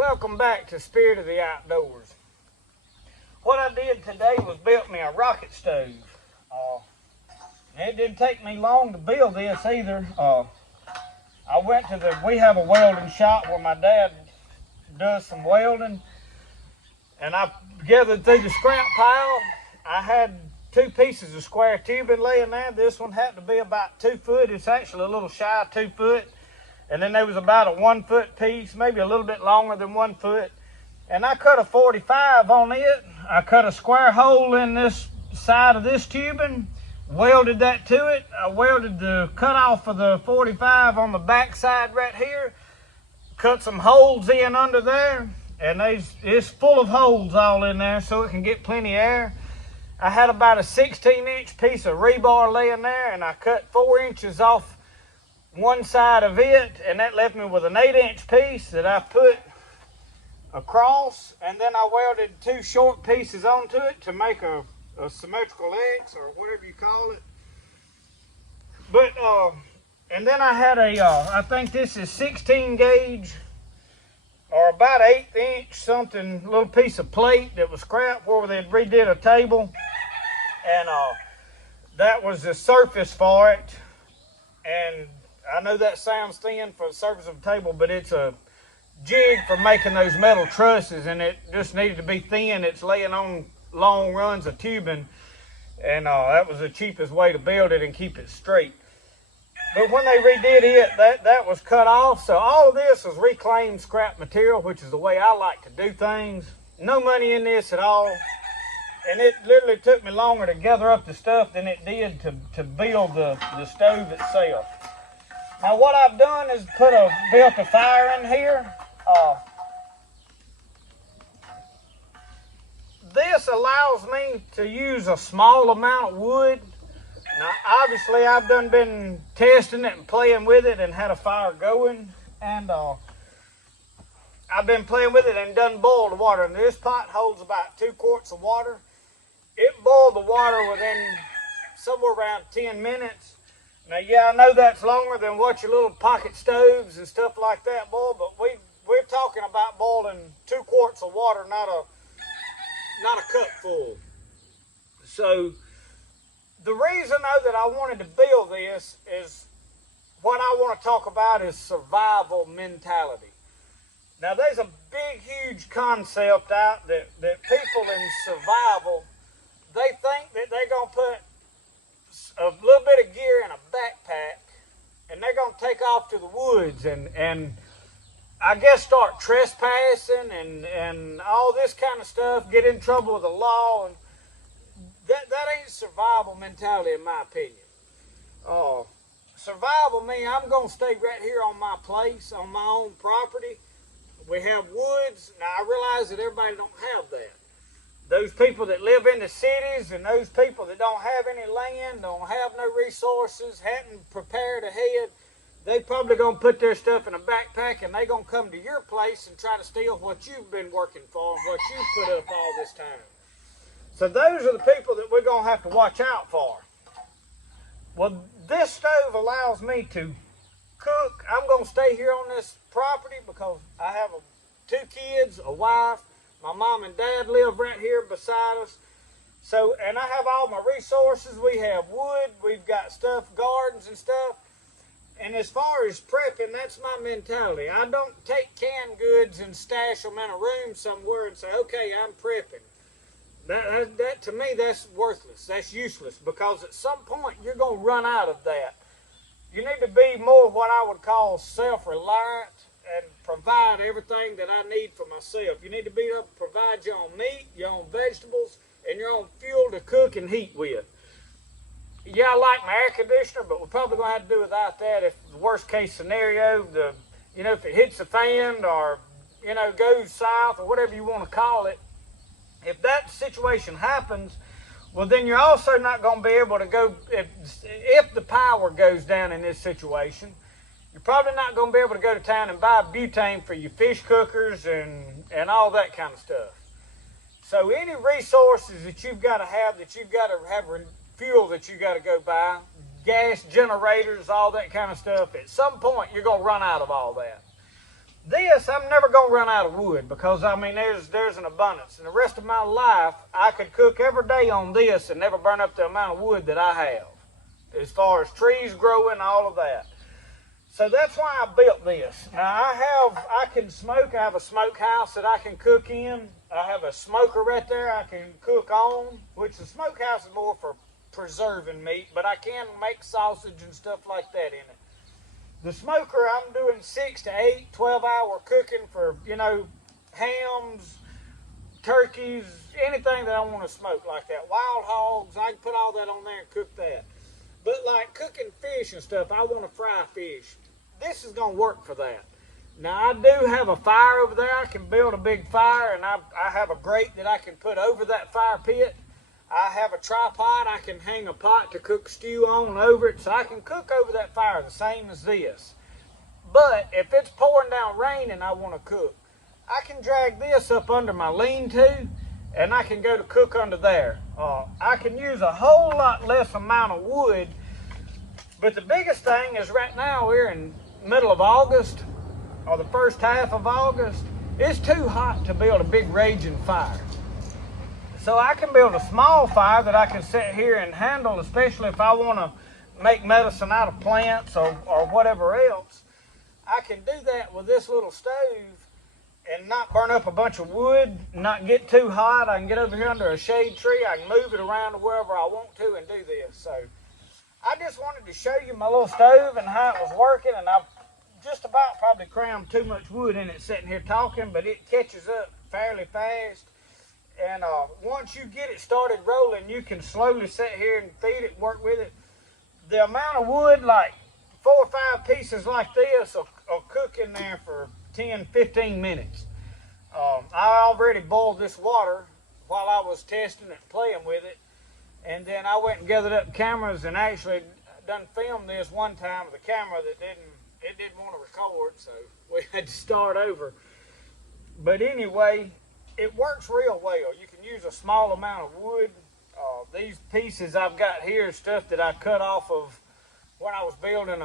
Welcome back to Spirit of the Outdoors. What I did today was built me a rocket stove. It didn't take me long to build this either. I went to we have a welding shop where my dad does some welding, and I gathered through the scrap pile. I had 2 pieces of square tubing laying there. This one happened to be about 2 foot. It's actually a little shy of 2 foot. And then there was about a 1 foot piece, maybe a little bit longer than 1 foot. And I cut a 45 on it. I cut a square hole in this side of this tubing, welded that to it. I welded the cutoff of the 45 on the back side right here, cut some holes in under there, and it's full of holes all in there so it can get plenty of air. I had about a 16-inch piece of rebar laying there, and I cut 4 inches off one side of it, and that left me with an 8-inch piece that I put across, and then I welded 2 short pieces onto it to make a symmetrical X, or whatever you call it. But and then I had I think this is 16 gauge or about 1/8 inch something, little piece of plate that was scrap where they redid a table, and that was the surface for it. And I know that sounds thin for the surface of a table, but it's a jig for making those metal trusses, and it just needed to be thin. It's laying on long runs of tubing, and that was the cheapest way to build it and keep it straight. But when they redid it, that was cut off. So all of this was reclaimed scrap material, which is the way I like to do things. No money in this at all. And it literally took me longer to gather up the stuff than it did to build the stove itself. Now what I've done is built a fire in here. This allows me to use a small amount of wood. Now obviously I've been testing it and playing with it and had a fire going, and I've been playing with it and done boiled the water. And this pot holds about 2 quarts of water. It boiled the water within somewhere around 10 minutes. Now, yeah, I know that's longer than what your little pocket stoves and stuff like that boil, but we're talking about boiling 2 quarts of water, not a cup full. So the reason though that I wanted to build this is what I want to talk about is survival mentality. Now there's a big, huge concept out that people in survival, they think that they're going to put a little bit of gear in a backpack and they're going to take off to the woods and I guess start trespassing and all this kind of stuff, get in trouble with the law, and that ain't survival mentality in my opinion. Survival means I'm going to stay right here on my place, on my own property. We have woods. Now I realize that everybody don't have that. Those people that live in the cities and those people that don't have any land, don't have no resources, hadn't prepared ahead, they probably going to put their stuff in a backpack and they going to come to your place and try to steal what you've been working for and what you've put up all this time. So those are the people that we're going to have to watch out for. Well, this stove allows me to cook. I'm going to stay here on this property because I have 2 kids, a wife. My mom and dad live right here beside us. So, and I have all my resources. We have wood, we've got stuff, gardens and stuff. And as far as prepping, that's my mentality. I don't take canned goods and stash them in a room somewhere and say, okay, I'm prepping. That to me, that's worthless. That's useless, because at some point you're going to run out of that. You need to be more what I would call self-reliant and provide everything that I need for myself. You need to be able to provide your own meat, your own vegetables, and your own fuel to cook and heat with. Yeah, I like my air conditioner, but we're probably going to have to do without that if the worst case scenario, if it hits the fan or, goes south or whatever you want to call it. If that situation happens, well, then you're also not going to be able to go, if the power goes down in this situation, you're probably not going to be able to go to town and buy butane for your fish cookers and all that kind of stuff. So any resources that you've got to have fuel that you got to go buy, gas generators, all that kind of stuff, at some point you're going to run out of all that. This, I'm never gonna run out of wood because I mean there's an abundance. And the rest of my life, I could cook every day on this and never burn up the amount of wood that I have, as far as trees growing, all of that. So that's why I built this. Now I can smoke. I have a smokehouse that I can cook in. I have a smoker right there I can cook on, which the smokehouse is more for preserving meat, but I can make sausage and stuff like that in it. The smoker, I'm doing 6 to 8, 12-hour cooking for, you know, hams, turkeys, anything that I want to smoke like that. Wild hogs, I can put all that on there and cook that. But like cooking fish and stuff, I want to fry fish. This is going to work for that. Now I do have a fire over there. I can build a big fire, and I have a grate that I can put over that fire pit. I have a tripod. I can hang a pot to cook stew on over it, so I can cook over that fire the same as this. But if it's pouring down rain and I want to cook, I can drag this up under my lean-to, and I can go to cook under there. I can use a whole lot less amount of wood, but the biggest thing is right now we're in the middle of August, or the first half of August. It's too hot to build a big raging fire. So I can build a small fire that I can sit here and handle, especially if I want to make medicine out of plants or whatever else. I can do that with this little stove and not burn up a bunch of wood, not get too hot. I can get over here under a shade tree. I can move it around to wherever I want to and do this. So I just wanted to show you my little stove and how it was working, and I've just about probably crammed too much wood in it sitting here talking, but it catches up fairly fast. And once you get it started rolling, you can slowly sit here and feed it, work with it. The amount of wood, like 4 or 5 pieces like this, will cook in there for 10, 15 minutes. I already boiled this water while I was testing it, playing with it. And then I went and gathered up cameras and actually done filmed this one time with a camera that didn't want to record, so we had to start over. But anyway, it works real well. You can use a small amount of wood. These pieces I've got here is stuff that I cut off of when I was building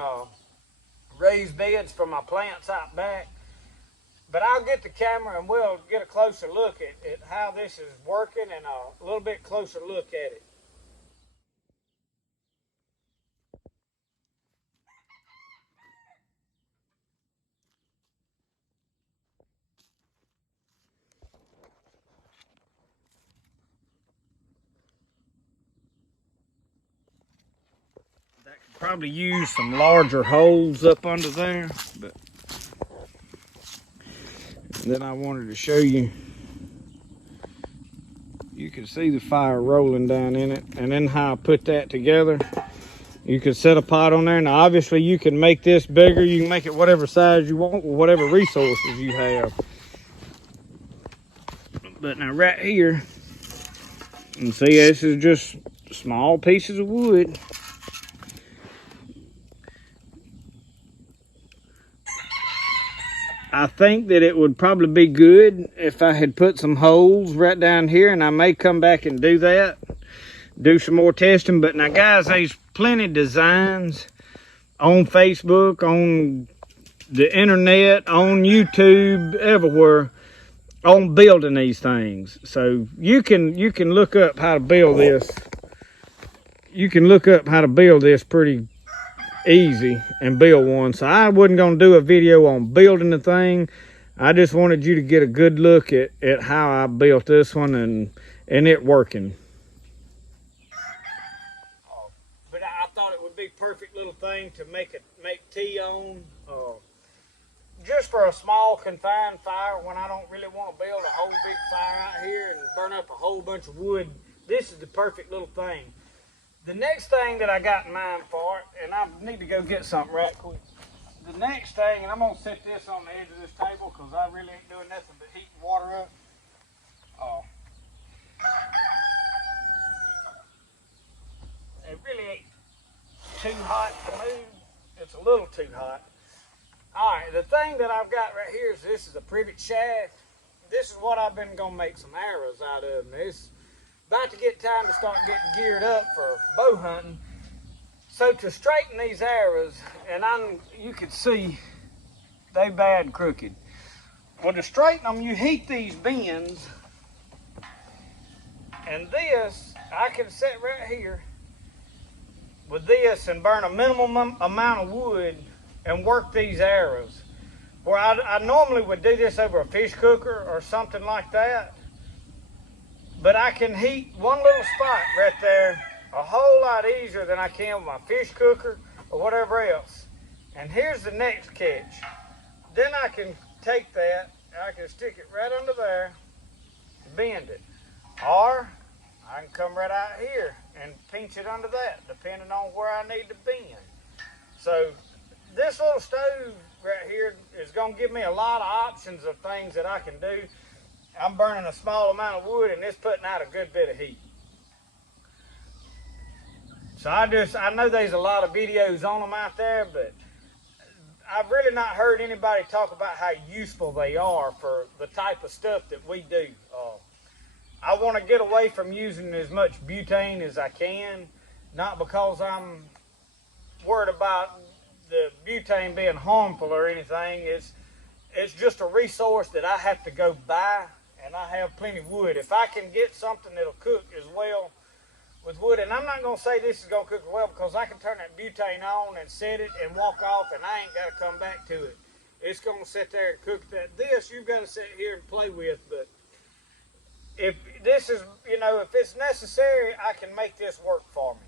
raised beds for my plants out back. But I'll get the camera and we'll get a closer look at how this is working and a little bit closer look at it. Probably use some larger holes up under there, but then I wanted to show you. You can see the fire rolling down in it, and then how I put that together. You can set a pot on there. Now obviously you can make this bigger. You can make it whatever size you want with whatever resources you have. But now right here, and see, this is just small pieces of wood. I think that it would probably be good if I had put some holes right down here, and I may come back and do that, do some more testing. But now guys, there's plenty of designs on Facebook, on the internet, on YouTube, everywhere on building these things. So you can look up how to build this. You can look up how to build this pretty easy and build one. So I wasn't going to do a video on building the thing. I just wanted you to get a good look at how I built this one and it working. But I thought it would be a perfect little thing to make tea on, just for a small confined fire when I don't really want to build a whole big fire out here and burn up a whole bunch of wood. This is the perfect little thing. The next thing that I got in mind for it, and I need to go get something right quick. The next thing, and I'm going to set this on the edge of this table because I really ain't doing nothing but heating water up. It really ain't too hot to move. It's a little too hot. Alright, the thing that I've got right here is this is a privet shaft. This is what I've been going to make some arrows out of. And it's about to get time to start getting geared up for bow hunting. So to straighten these arrows, and you can see they bad crooked. Well, to straighten them, you heat these bins. And this, I can sit right here with this and burn a minimum amount of wood and work these arrows. Where I normally would do this over a fish cooker or something like that. But I can heat one little spot right there a whole lot easier than I can with my fish cooker or whatever else. And here's the next catch. Then I can take that, I can stick it right under there, bend it. Or I can come right out here and pinch it under that, depending on where I need to bend. So this little stove right here is going to give me a lot of options of things that I can do. I'm burning a small amount of wood and it's putting out a good bit of heat. So I know there's a lot of videos on them out there, but I've really not heard anybody talk about how useful they are for the type of stuff that we do. I want to get away from using as much butane as I can, not because I'm worried about the butane being harmful or anything. It's just a resource that I have to go buy, and I have plenty of wood. If I can get something that'll cook as well with wood, and I'm not going to say this is going to cook well, because I can turn that butane on and set it and walk off, and I ain't got to come back to it. It's going to sit there and cook that. This you've got to sit here and play with, but if this is, if it's necessary, I can make this work for me.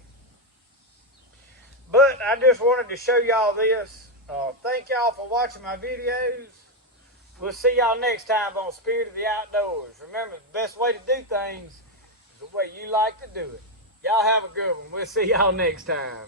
But I just wanted to show y'all this. Thank y'all for watching my videos. We'll see y'all next time on Spirit of the Outdoors. Remember, the best way to do things is the way you like to do it. Y'all have a good one. We'll see y'all next time.